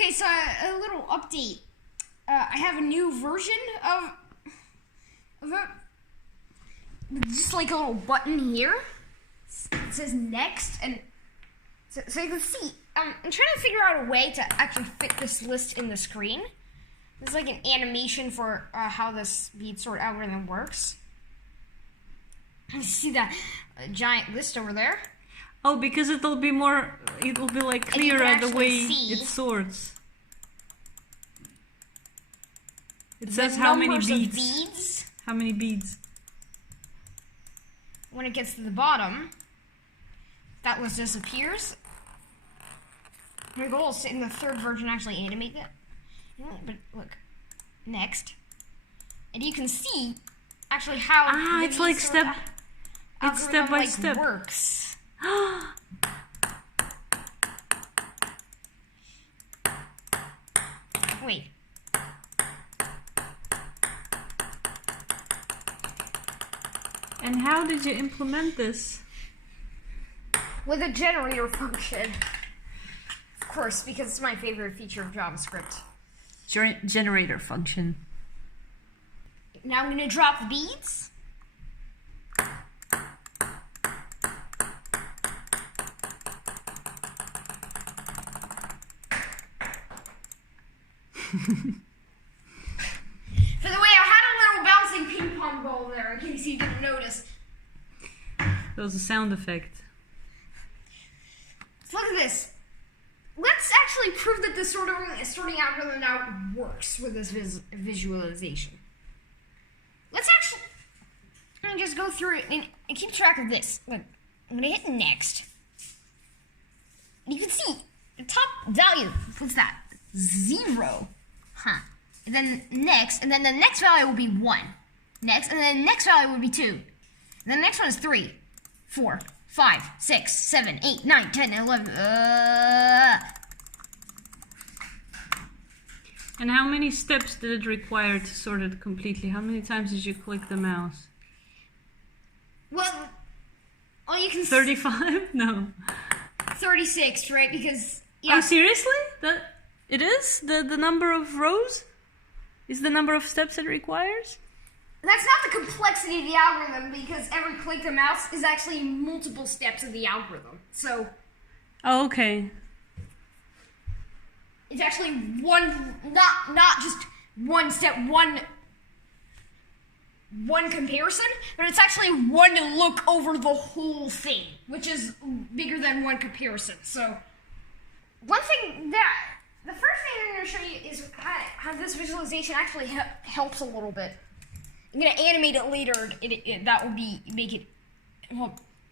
Okay, so a little update. I have a new version of it. Just like a little button here. It says next, and so you can see. I'm trying to figure out a way to actually fit this list in the screen. There's like an animation for how this Beadsort algorithm works. You see that giant list over there? Oh, because it'll be like clearer the way it sorts. It says how many beads. How many beads? When it gets to the bottom, that list disappears. My goal is to, in the third version, actually animate that. But look, next, and you can see actually how it's like step by step works. Wait. And how did you implement this? With a generator function. Of course, because it's my favorite feature of JavaScript. Generator function. Now I'm going to drop the beads. For the way I had a little bouncing ping pong ball there, in case you didn't notice. That was a sound effect. So look at this. Let's actually prove that this sorting algorithm now works with this visualization. Let's actually just go through it and keep track of this. Look, I'm going to hit next. And you can see the top value. What's that? 0. Huh. And then next, and then the next value will be 1. Next, and then the next value will be 2. And then the next one is 3, 4, 5, 6, 7, 8, 9, 10, 11. And how many steps did it require to sort it completely? How many times did you click the mouse? Well, you can 35? No. 36, right? Because Oh, seriously? It is? The number of rows is the number of steps it requires? That's not the complexity of the algorithm, because every click of the mouse is actually multiple steps of the algorithm. So oh, okay. It's actually one, not just one step, one comparison, but it's actually one look over the whole thing, which is bigger than one comparison. So one thing the first thing I'm going to show you is how this visualization actually helps a little bit. I'm going to animate it later. That will make it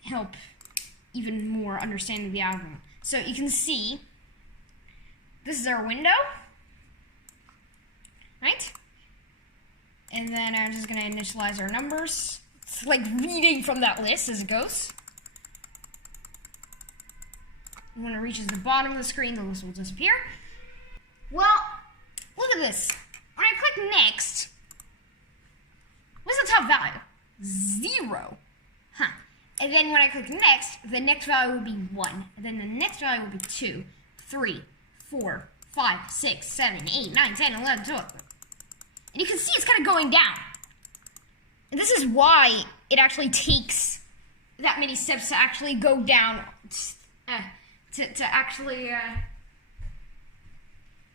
help even more understanding the algorithm. So you can see this is our window, right? And then I'm just going to initialize our numbers. It's like reading from that list as it goes. And when it reaches the bottom of the screen, the list will disappear. Well, look at this. When I click next, what's the top value? 0. Huh. And then when I click next, the next value will be 1. And then the next value will be 2, 3, 4, 5, 6, 7, 8, 9, 10, 11, 12. And you can see it's kind of going down. And this is why it actually takes that many steps to actually go down, to actually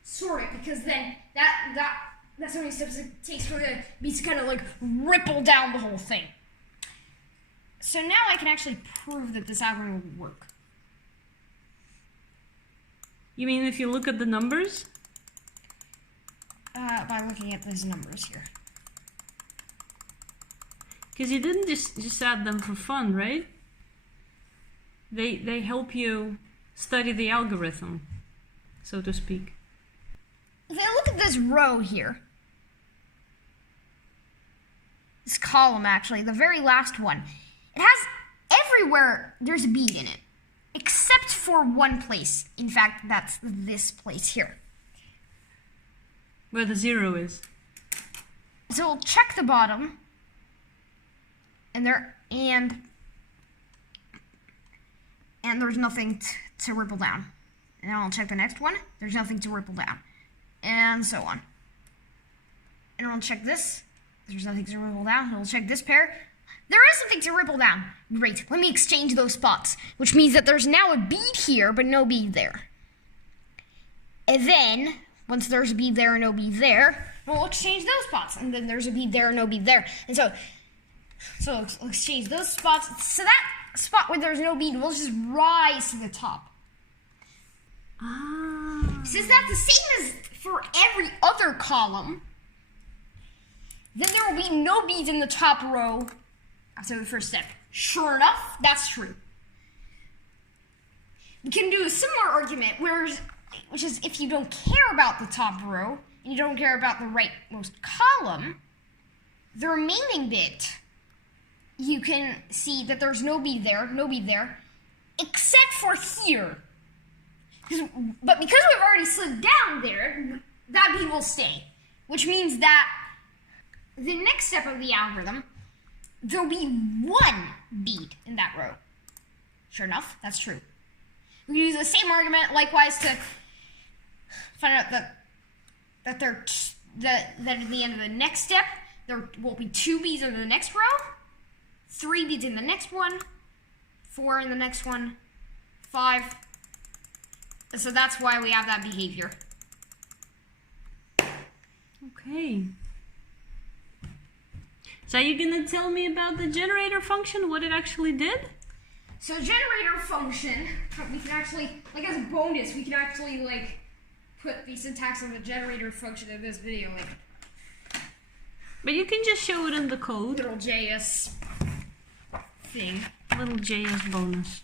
sort it, because then that's how many steps it takes for the beats to kind of like ripple down the whole thing. So now I can actually prove that this algorithm will work. You mean if you look at the numbers? By looking at these numbers here. Because you didn't just add them for fun, right? They help you study the algorithm, so to speak. If I look at this row here, this column actually, the very last one, it has everywhere there's a bead in it, except for one place. In fact, that's this place here. Where the 0 is. So we'll check the bottom, and there's nothing to ripple down. And then I'll check the next one. There's nothing to ripple down. And so on. And I'll check this. There's nothing to ripple down. I'll check this pair. There is something to ripple down. Great. Let me exchange those spots. Which means that there's now a bead here, but no bead there. And then, once there's a bead there and no bead there, we'll exchange those spots. And then there's a bead there and no bead there. And so we'll exchange those spots. So that spot where there's no bead will just rise to the top. Since that's the same as for every other column, then there will be no beads in the top row after the first step. Sure enough, that's true. We can do a similar argument, which is if you don't care about the top row, and you don't care about the rightmost column, the remaining bit, you can see that there's no bead there, except for here. But because we've already slid down there, that bead will stay. Which means that the next step of the algorithm, there'll be one bead in that row. Sure enough, that's true. We use the same argument, likewise, to find out that at the end of the next step, there will be 2 beads in the next row, 3 beads in the next one, 4 in the next one, 5. So that's why we have that behavior. Okay. So are you gonna tell me about the generator function, what it actually did? So generator function, we can actually, like as a bonus, we can actually like put the syntax of the generator function in this video, like. But you can just show it in the code. Little JS thing. Little JS bonus.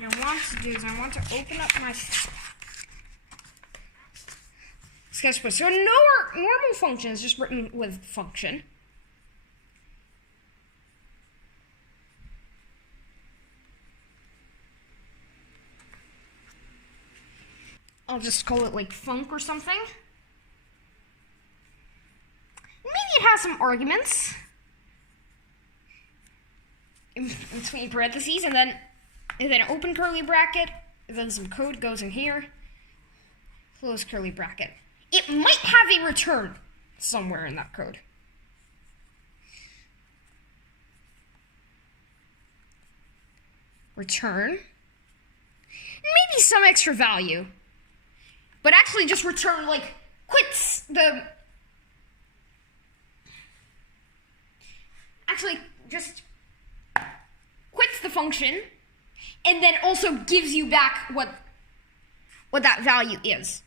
What I want to do is I want to open up my sketchbook. So normal function is just written with function. I'll just call it like func or something. Maybe it has some arguments in between parentheses, and then open curly bracket, and then some code goes in here, close curly bracket. It might have a return somewhere in that code. Return. Maybe some extra value. But actually just return, like, quits the... Actually, just quits the function, and then also gives you back what that value is.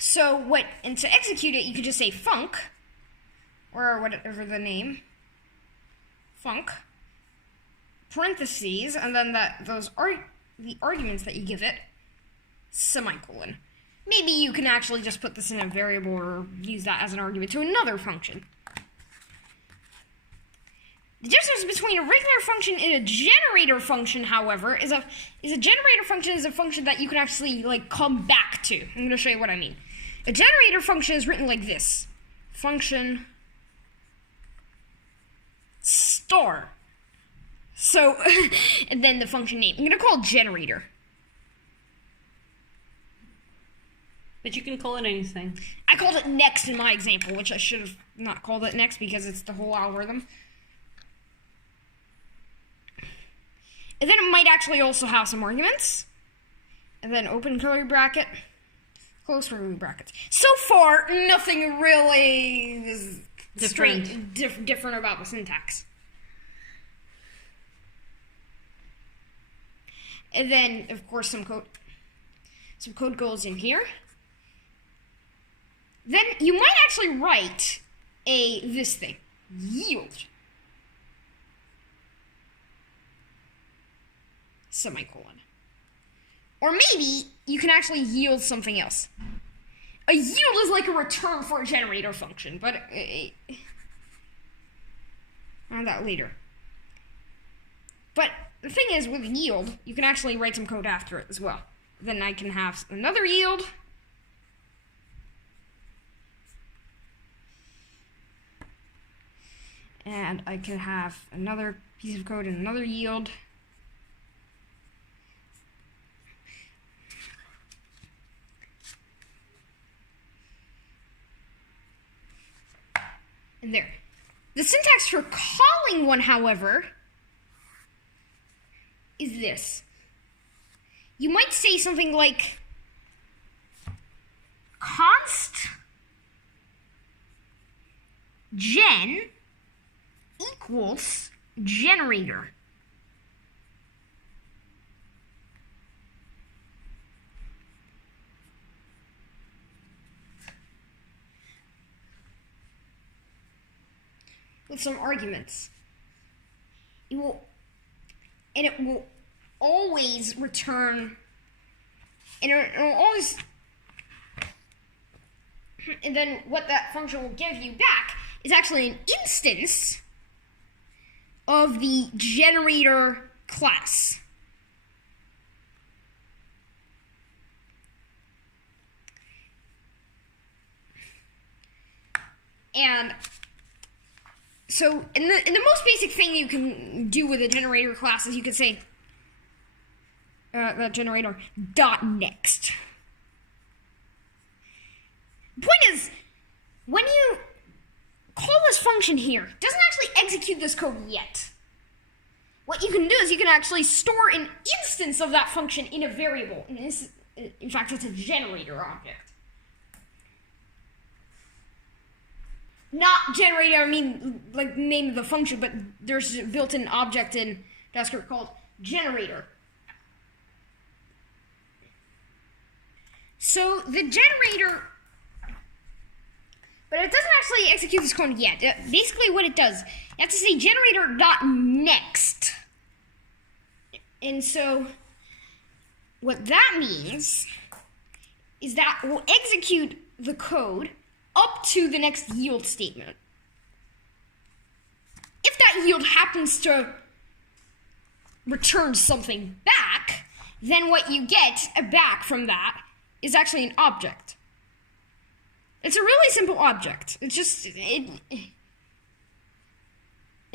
So and to execute it, you could just say func, or whatever the name, func, parentheses, and then the arguments that you give it, semicolon. Maybe you can actually just put this in a variable or use that as an argument to another function. The difference between a regular function and a generator function, however, is a generator function is a function that you can actually like come back to. I'm going to show you what I mean. A generator function is written like this. Function star. So, and then the function name. I'm going to call it generator. But you can call it anything. I called it next in my example, which I should have not called it next because it's the whole algorithm. And then it might actually also have some arguments. And then open curly bracket, close curly brackets. So far, nothing really is different about the syntax. And then, of course, some code goes in here. Then you might actually write this thing, yield, semicolon. Or maybe you can actually yield something else. A yield is like a return for a generator function, but on that later. But the thing is, with yield, you can actually write some code after it as well. Then I can have another yield. And I could have another piece of code and another yield. And there. The syntax for calling one, however, is this. You might say something like const gen equals generator. With some arguments. It will always return, and it will always, and then what that function will give you back is actually an instance of the generator class. And so, in the most basic thing you can do with a generator class is you could say that generator dot next. The point is, when you call this function here, it doesn't actually execute this code yet. What you can do is you can actually store an instance of that function in a variable. And this, in fact, it's a generator object. Not generator, I mean, like the name of the function, but there's a built-in object in JavaScript called generator. So the generator, but it doesn't actually execute this code yet. Basically what it does, you have to say generator.next. And so what that means is that we'll execute the code up to the next yield statement. If that yield happens to return something back, then what you get back from that is actually an object. It's a really simple object. It's just it's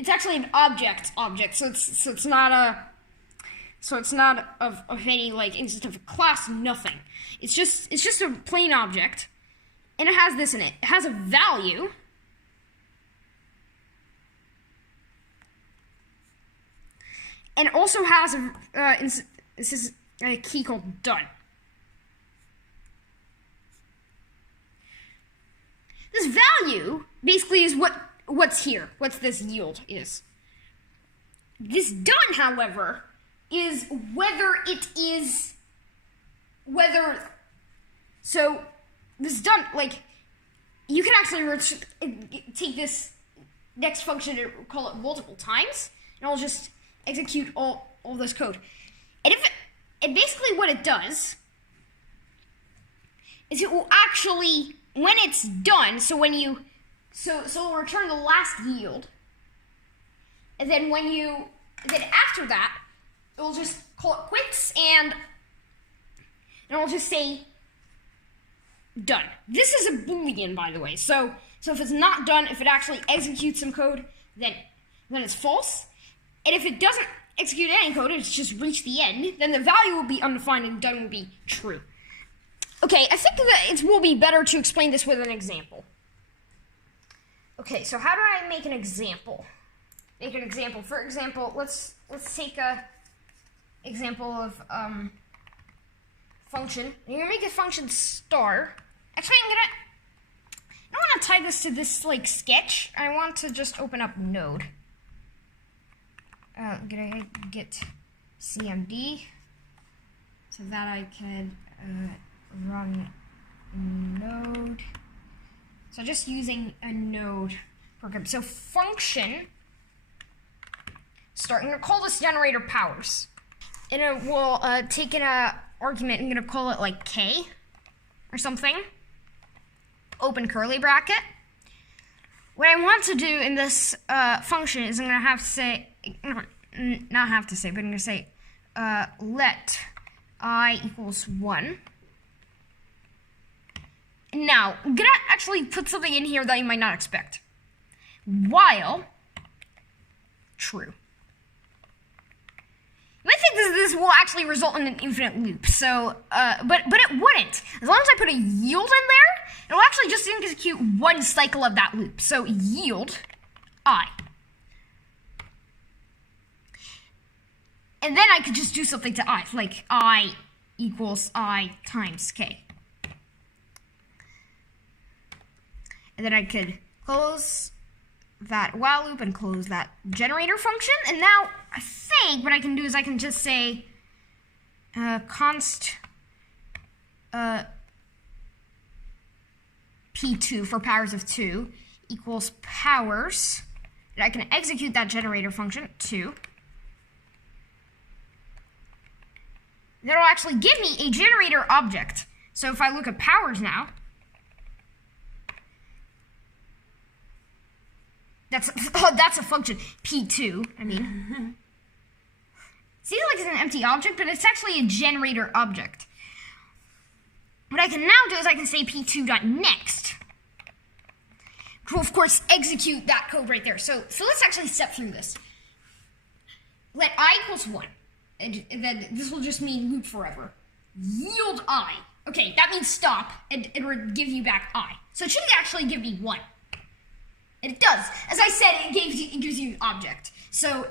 actually an object, so it's not of any like instance of a class, nothing. It's just a plain object. And it has this in it. It has a value. And it also has a key called done. This value basically is what's here. What's this yield is. This done, however, is so this done, like, you can actually take this next function and call it multiple times, and I'll just execute all this code. And basically what it does is it will actually, when it's done, so it'll return the last yield, and then then after that, it'll just call it quits, and it'll just say done. This is a boolean, by the way. So if it's not done, if it actually executes some code, then it's false. And if it doesn't execute any code, it's just reached the end, then the value will be undefined and done will be true. Okay, I think that it will be better to explain this with an example. Okay, so how do I make an example? For example, let's take a example of function. You're gonna make a function star. Actually, I don't want to tie this to this like sketch. I want to just open up Node. Gonna get CMD so that I can run Node. So just using a Node program. So function start. I'm gonna call this generator powers, and it will take an argument. I'm gonna call it like K or something. Open curly bracket. What I want to do in this function is I'm gonna have to say, not have to say, but I'm gonna say let I equals 1. Now, I'm gonna actually put something in here that you might not expect. While true. You might think this will actually result in an infinite loop, so, but it wouldn't. As long as I put a yield in there, it'll actually just execute one cycle of that loop. So yield I. And then I could just do something to I, like I equals I times k. And then I could close that while loop and close that generator function. And now I think what I can do is I can just say const p2 for powers of 2 equals powers. And I can execute that generator function 2. That'll actually give me a generator object. So if I look at powers now, that's a function, p2, I mean. Seems like it's an empty object, but it's actually a generator object. What I can now do is I can say p2.next, which will of course execute that code right there. So let's actually step through this. Let I equals 1. And then this will just mean loop forever. Yield I. Okay, that means stop, and it will give you back I. So it should actually give me 1. And it does. As I said, it gives you an object. So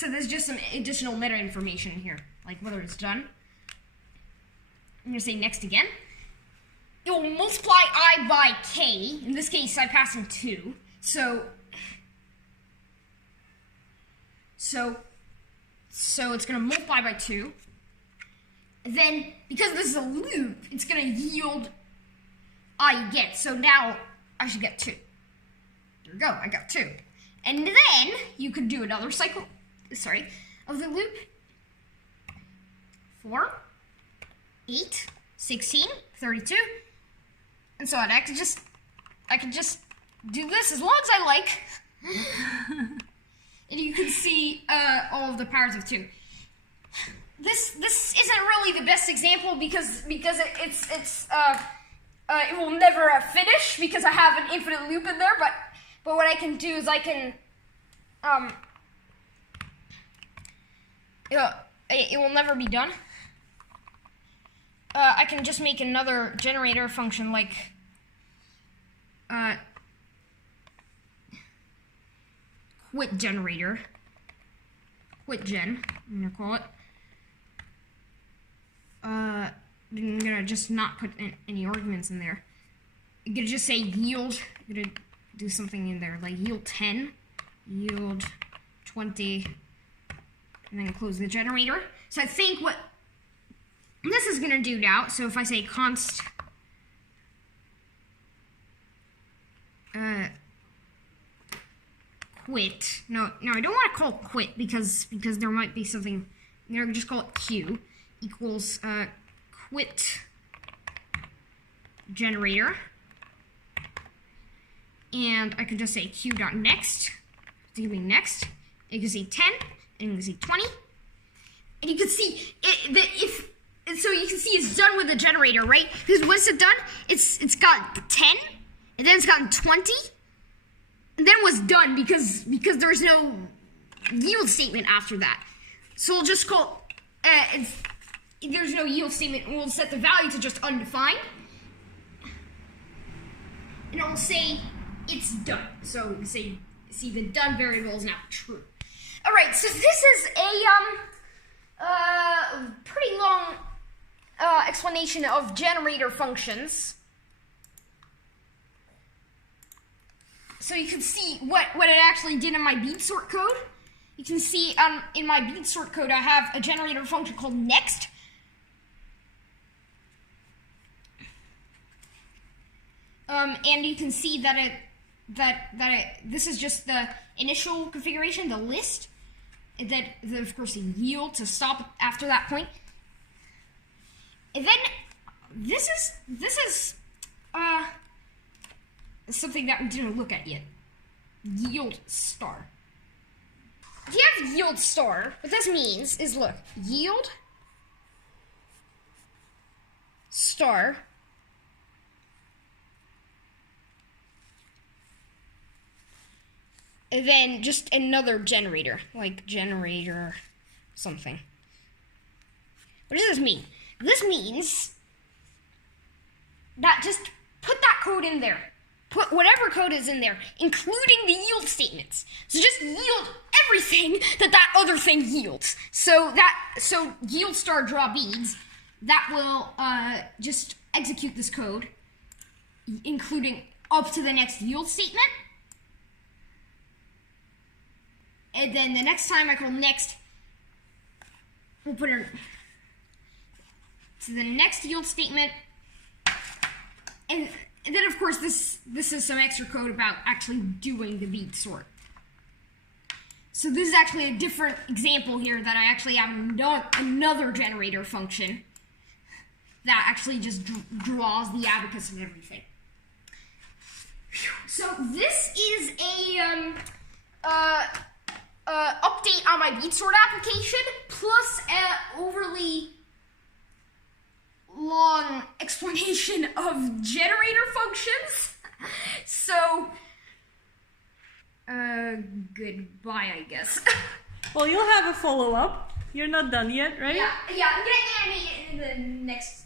there's just some additional meta information here, like whether it's done. I'm going to say next again. It will multiply I by k. In this case, I pass in 2. So it's going to multiply by 2. Then, because this is a loop, it's going to yield I get. So now I should get 2. There we go, I got 2. And then you could do another cycle, of the loop. 4, 8, 16, 32, and so on. I could just do this as long as I like. And you can see all of the powers of 2. This isn't really the best example because it will never finish because I have an infinite loop in there. But what I can do is I can it will never be done. I can just make another generator function like quit generator, quit gen, I'm gonna call it. I'm gonna just not put any arguments in there. I'm gonna just say yield. I'm gonna do something in there like yield 10, yield 20, and then close the generator. So I think what this is gonna do now. So if I say const quit. No, I don't want to call it quit because there might be something. I'm gonna just call it q equals quit generator, and I could just say q.next to give me next. You can see 10, and you can see 20, and you can see so you can see it's done with the generator, right? Because once it's done, it's got 10, and then it's gotten 20. And then it was done because there's no yield statement after that. So we'll just call there's no yield statement. We'll set the value to just undefined, and I'll say it's done. So you can see the done variable is now true. All right. So this is a pretty long explanation of generator functions. So you can see what it actually did in my Beadsort code. You can see in my Beadsort code I have a generator function called next. And you can see that this is just the initial configuration, the list. That of course the yield to stop after that point. And then this is something that we didn't look at yet. Yield star. If you have yield star, what this means is, look, yield star and then just another generator, like generator something. What does this mean? This means that just put that code in there. Put whatever code is in there, including the yield statements. So just yield everything that other thing yields. So yield star draw beads, that will just execute this code, including up to the next yield statement. And then the next time I call next, we'll put it to the next yield statement. And then, of course, this is some extra code about actually doing the bead sort. So this is actually a different example here that I actually have another generator function that actually just draws the abacus and everything. So this is a update on my Beadsort application, plus an overly long explanation of generator functions. So, goodbye, I guess. Well, you'll have a follow-up. You're not done yet, right? Yeah, I'm gonna animate it in the next